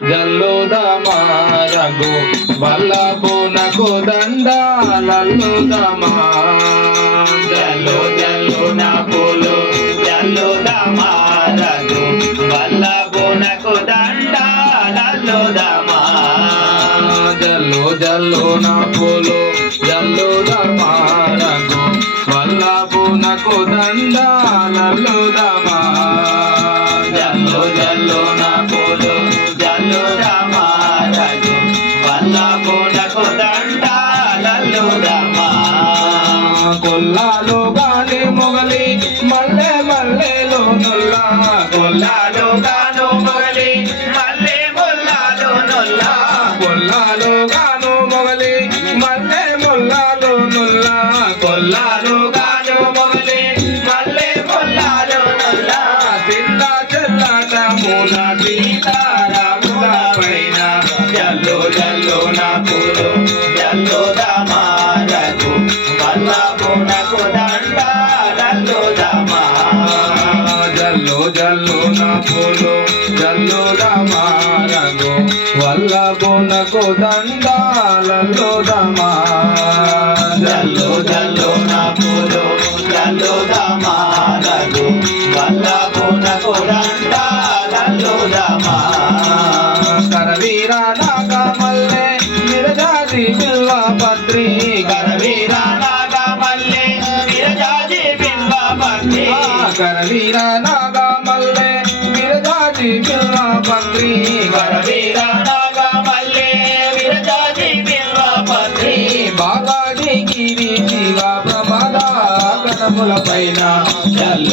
జల్లుదమా రఘు వల్లభునకు దండాలల్లుదమా. జల్లు జల్లు నా పూలు జల్లు దమారదు వల్లభునకు దండాలల్లుదమా. జల్లు జల్లు నా కొల్లాలు గాను మొగలి మల్లె ముల్లాలు నొల్లా. కొల్లాలో గాను మొగలి మల్లె ముల్లాలో నుల్లా. కొల్లాలు గాను మొగలి మల్లె ముల్లాలు నొల్లా. చిన్న చెల్లాట మూల సీతారాముల పైన. జల్లు జల్లు నా పూలు జల్లు నా పూలు జల్లు దమారగు వల్లభునకు దండాలలో దమా. జల్లు జల్లు నా పూలు జల్లు దమారదు వల్లభునకు దండాలల్లు దమా. కరవీర నాగ మల్లె విరజాది బిల్వ పత్రి. కరవీర నాగ మల్లె విరజాజి బిల్వ పత్రి. కరవీర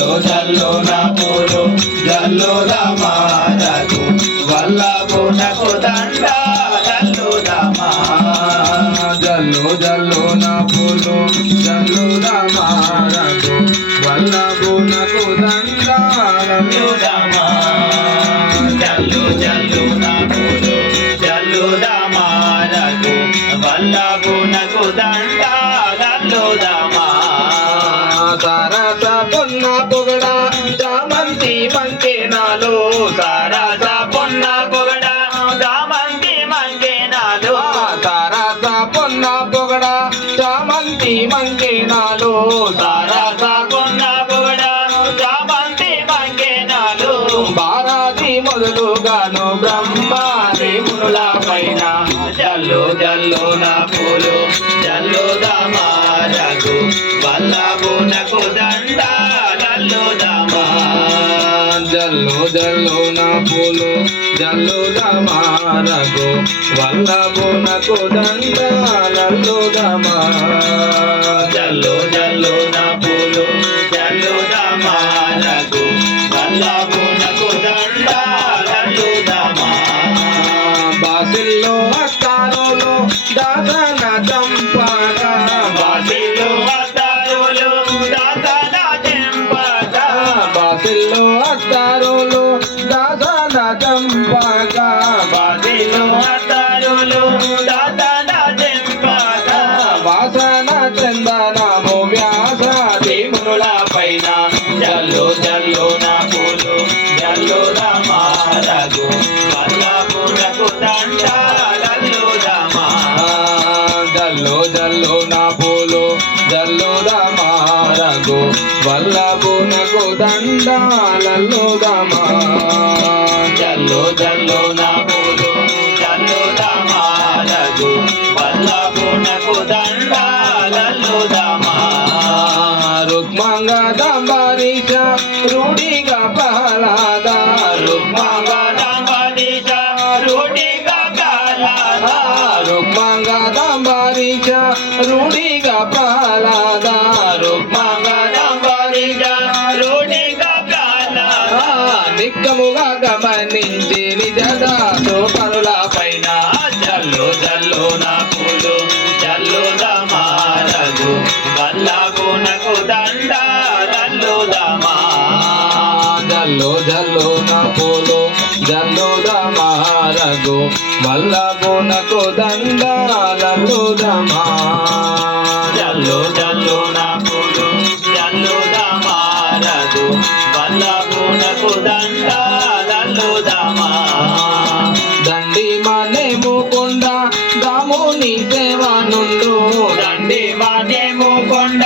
జల్లు జల్లు నా పూలు జల్లు దమారదు వల్లభునకు దండాలల్లు దమా జల్లు జల్లు నా పూలు జల్లు రమారగు వల్లభునకు దండాలను దమా జల్లు జల్లు నా పూలు జల్లు దమారదు వల్లభునకు దండాలల్లు చామంతి మంకేనాలు సరస పొన్న పొగడ దామంతి మంగేనాలు బారాది మొదలుగాను బ్రహ్మాది మునుల పైన. జల్లు జల్లు నా పూలు జల్లు దమారగు వల్లభునకు దండాలల్లు జల్లు జల్లు నా పూలు జల్లు దమారగు వల్లభునకు దండాలల్లు దమా జల్లు జల్లు నా నా పూలు జల్లు దమారగు వల్లభునకు దండాలల్లు దమా జల్లు జల్లు రుక్మంగ దంబరీష రూఢిగా ప్రహ్లాద రుక్మంగ దంబరీష రూఢిగా ప్రహ్లాద నిక్కముగా గమనించి నిజదాసు మహారఘు వల్లభునకు దండాలలు దమా జల్లు జల్లు నపుడు జల్లు దమారఘు వల్లభునకు దండాలలు దమా దండి మనేము కొండ దాముని సేవనుండు దండి మనేము కొండ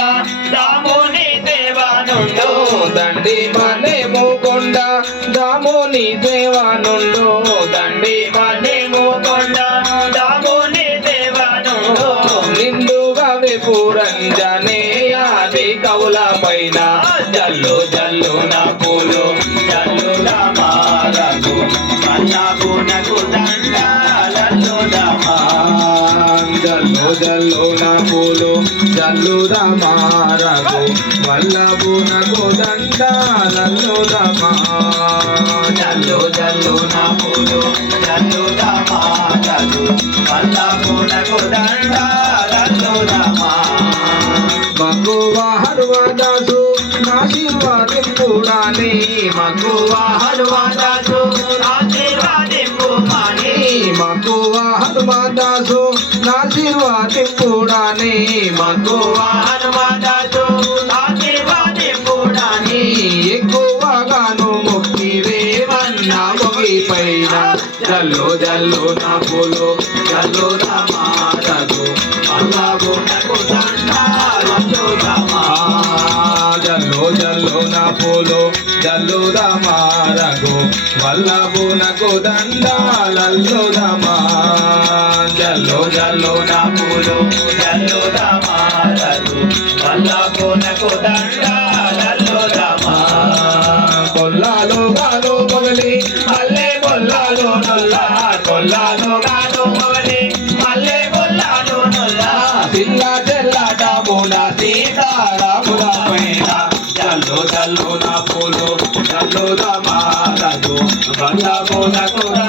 దాముని సేవనుండు దండి జల్లు నా పూలు జల్లు దండాలల్లు దమా జల్లు జల్లు నా పూలు జల్లు మారగు వల్లభునకు దండాలల్లు రమా జల్లు నా పూలు జల్లు మారకు మన్నాగునకు దండాలల్లు దమా మగువ హర్వదాసు నాశీర్వాదింపుడాని మగువ హనుమాదాసు ఆశీర్వాదింపు మాని మగువ హనుమాదాసు నాశీర్వాదింపుడాని జల్లు నా పూలు జల్లు వల్లభునకు దండాలల్లు దమా జల్లు జల్లు నా జల్లుదమారగు జల్లు దమారదు వల్లభునకు దండాలల్లు జల్లు జల్లు నా పూలు